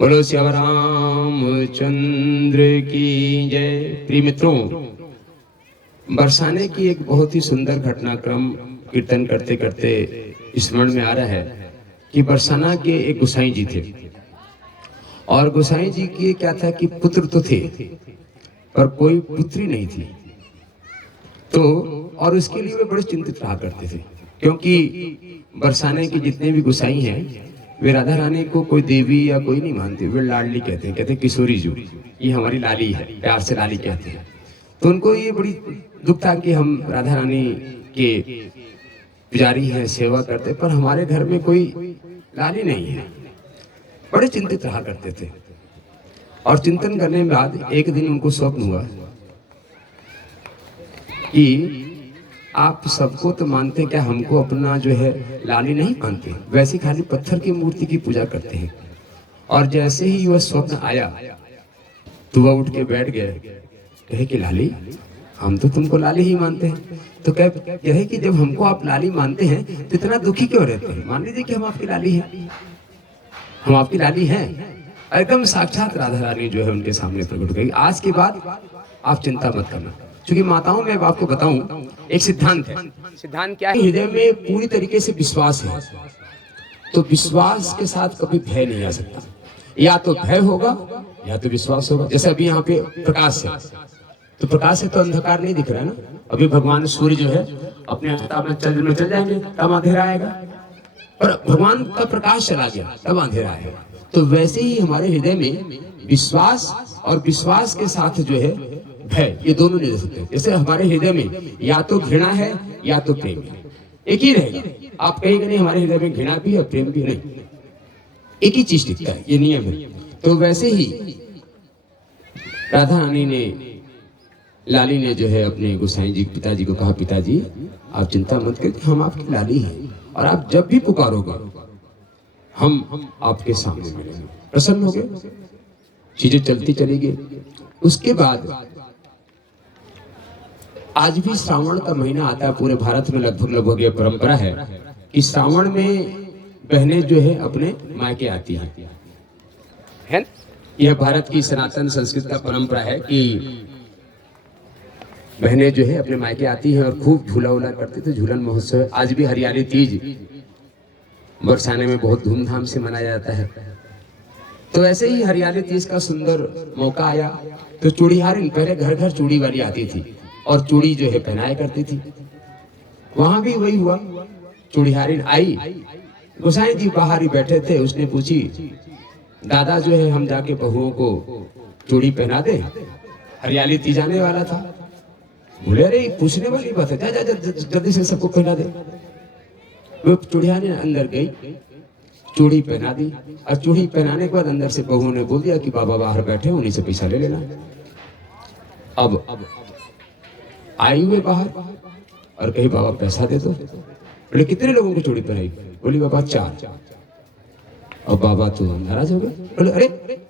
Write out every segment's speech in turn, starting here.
बोलो श्री रामचंद्र की जय। प्रिय मित्रों, बरसाने की एक बहुत ही सुंदर घटनाक्रम कीर्तन करते करते स्मरण में आ रहा है कि बरसाना के एक गोसाई जी थे और गोसाई जी की क्या था कि पुत्र तो थे पर कोई पुत्री नहीं थी। तो और उसके लिए वे बड़े चिंतित रहा करते थे, क्योंकि बरसाने के जितने भी गोसाई हैं वे राधा रानी को कोई देवी या कोई नहीं मानते, वे लाडली कहते हैं किशोरी जी, ये हमारी लाली है, प्यार से लाली कहते हैं। तो उनको ये बड़ी दुख था कि हम राधा रानी के पुजारी हैं, सेवा करते, पर हमारे घर में कोई लाली नहीं है। बड़े चिंतित रहा करते थे और चिंतन करने के बाद एक दिन उनको स्वप्न हुआ कि आप सबको तो मानते हैं, क्या हमको अपना जो है लाली नहीं मानते? वैसे खाली पत्थर की मूर्ति की पूजा करते हैं। और जैसे ही वह स्वप्न आया तो वह उठ के बैठ गए, कहे कि लाली, हम तो तुमको लाली ही मानते हैं। तो कहे कि जब हमको आप लाली मानते हैं तो इतना दुखी क्यों रहते हैं? मान लीजिए कि हम आपकी लाली हैं, हम आपकी लाली हैं। एकदम साक्षात राधा रानी जो है उनके सामने प्रकट गई। आज के बाद आप चिंता मत करना, क्योंकि माताओं में आपको बताऊं एक सिद्धांत है। सिद्धांत क्या है? हृदय में पूरी तरीके से विश्वास है तो विश्वास के साथ कभी भय नहीं आ सकता। या तो भय होगा या तो विश्वास होगा। जैसे अभी यहाँ पे प्रकाश है, तो प्रकाश है तो अंधकार नहीं दिख रहा है ना। अभी भगवान सूर्य जो है अपने चंद्र में चल जाएंगे तब अंधेरा आएगा, पर भगवान का प्रकाश चला गया तब अंधेरा आएगा। तो वैसे ही हमारे हृदय में विश्वास और विश्वास के साथ जो है भय, ये दोनों नहीं रह सकते। जैसे हमारे हृदय में या तो घृणा है या तो प्रेम है, एक ही रहेगा। आप कहेंगे नहीं हमारे हृदय में घृणा भी है प्रेम भी नहीं, एक ही चीज दिखता है, ये नियम है। तो वैसे ही राधा रानी ने, लाली ने जो है अपने गोसाई जी पिताजी को कहा, पिताजी आप चिंता मत करिए, हम आपकी लाली हैं और आप जब भी पुकारोगे हम आपके सामने मिलेंगे। प्रसन्न हो गए, चीजें चलती चली गई। उसके बाद आज भी श्रावण का महीना आता है, पूरे भारत में लगभग ये परंपरा है कि श्रावण में बहनें जो है अपने मायके आती हैं। यह भारत की सनातन संस्कृति का परंपरा है कि बहनें जो है अपने मायके आती हैं और खूब झूला उला करते थे। झूलन महोत्सव आज भी हरियाली तीज बरसाने में बहुत धूमधाम से मनाया जाता है। तो ऐसे ही हरियाली तीज का सुंदर मौका आया तो चूड़ीहारिन, पहले घर घर चूड़ी वाली आती थी और चूड़ी जो है पहनाया करती थी। वहां भी वही हुआ, चूड़ीहारिन आई, गोसाई जी बाहर ही बैठे थे। उसने पूछी, दादा जो है हम जाके बहुओं को चूड़ी पहना दे, हरियाली तीज आने वाला था। बोले अरे पूछने वाली बात है, जा जा जल्दी से सबको पहना दे। वो चूड़ीहारिन अंदर गई, चूड़ी पहना दी और चूड़ी पहनाने के बाद अंदर से बहुओं ने बोल दिया कि बाबा बाहर बैठे, उन्हीं से पैसा ले लेना। अब आई हुए बाहर और कही बाबा पैसा दे दो। बोले कितने लोगों की चूड़ी पहनाई? बोली बाबा 4। और बाबा तो नाराज हो गए। बोले अरे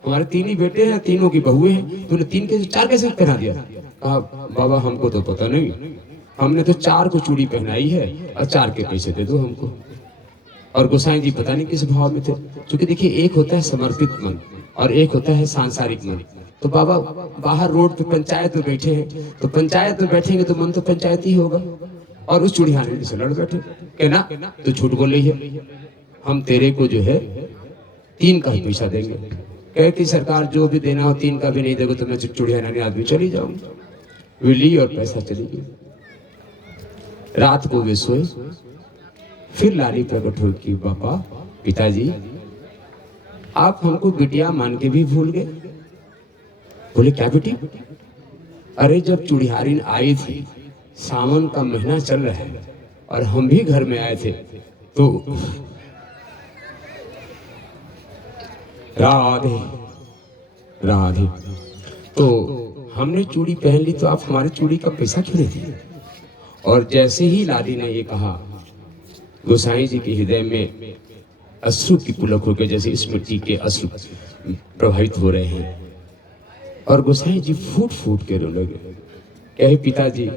हमारे 3 ही बेटे हैं, तीनों की बहुएं हैं, तूने 3 के 4 कैसे पहना दिया? कहा बाबा हमको तो पता नहीं, हमने तो 4 को चूड़ी पहनाई है और 4 के पैसे दे दो हमको। और गोसाई जी पता नहीं किस भाव में थे, क्योंकि देखिए एक होता है समर्पित मन और एक होता है सांसारिक मन। तो बाबा बाहर रोड पे पंचायत में बैठे हैं, तो पंचायत में बैठेंगे तो मन तो पंचायत ही होगा। और उस चूड़ीहारिन से लड़ बैठे, कहना तो झूठ बोल रही है, हम तेरे को जो है 3 का ही पैसा देंगे। कहे कि सरकार जो भी देना हो 3 का भी नहीं देगा तो मैं चूड़ीहारिन आदमी चली जाऊंगी। वे ली और पैसा चली गई। रात को वे सोए, फिर लाली प्रकट हुई कि पापा, पिताजी आप हमको बिटिया मान के भी भूल गए। बोले क्या बेटी? अरे जब चूड़ीहारिन आई थी, सावन का महीना चल रहा है और हम भी घर में आए थे, तो राधे राधे, तो हमने चूड़ी पहन ली, तो आप हमारी चूड़ी का पैसा क्यों नहीं दिए? और जैसे ही लाली ने ये कहा, गोसाई जी के हृदय में अश्रु की पुलक होकर जैसे इस मिट्टी के अश्रु प्रभावित हो रहे हैं और गोसाई जी फूट फूट के रोने लगे। कहे पिताजी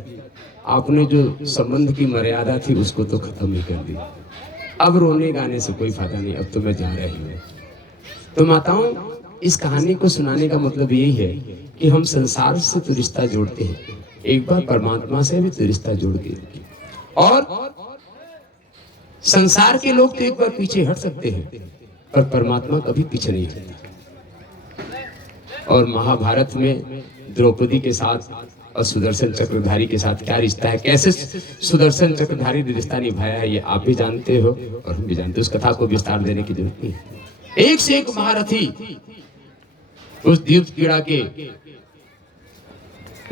आपने जो संबंध की मर्यादा थी उसको तो खत्म ही कर दी, अब रोने गाने से कोई फायदा नहीं, अब तो मैं जा रही हूँ। तो माताओं इस कहानी को सुनाने का मतलब यही है कि हम संसार से तो रिश्ता जोड़ते हैं, एक बार परमात्मा से भी तो रिश्ता जोड़ के, और संसार के लोग तो एक बार पीछे हट सकते हैं पर परमात्मा कभी पीछे नहीं हटता। और महाभारत में द्रौपदी के साथ और सुदर्शन चक्रधारी के साथ क्या रिश्ता है, कैसे सुदर्शन चक्रधारी ने रिश्ता निभाया है, ये आप भी जानते हो और हम भी जानते हैं। उस कथा को विस्तार देने की जरूरत नहीं है। एक से एक महारथी उस द्यूत क्रीड़ा के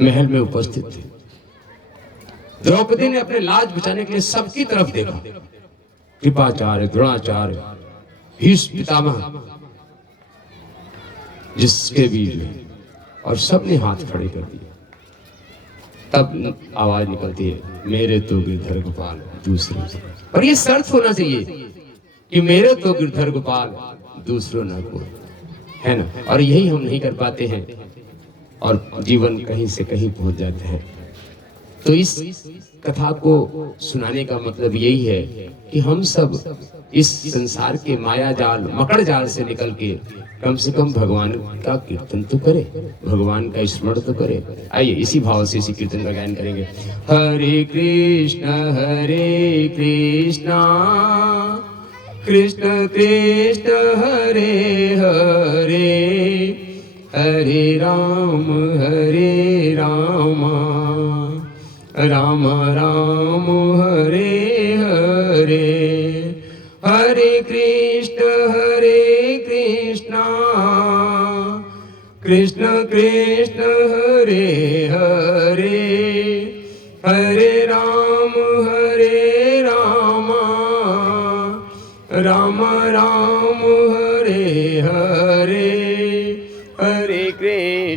महल में उपस्थित थे। द्रौपदी ने अपने लाज बचाने के लिए सबकी तरफ देखा, कृपाचार्य, द्रोणाचार्य, भीष्म पितामह जिसके बीच में, और सबने हाथ खड़े कर दिए। तब आवाज निकलती है, मेरे तो गिरधर गोपाल दूसरे। और ये शर्त होना चाहिए कि मेरे तो गिरधर गोपाल दूसरों न को, है ना। और यही हम नहीं कर पाते हैं और जीवन कहीं से कहीं पहुंच जाता है। तो इस कथा को सुनाने का मतलब यही है कि हम सब इस संसार के माया जाल, मकड़ जाल से निकल के कम से कम भगवान का कीर्तन तो करें, भगवान का स्मरण तो करें। आइए इसी भाव से इसी कीर्तन का गायन करेंगे। हरे कृष्ण कृष्ण कृष्ण हरे हरे, हरे राम राम राम हरे हरे, हरे कृष्ण कृष्ण कृष्ण हरे हरे, हरे राम राम राम हरे हरे, हरे कृष्ण।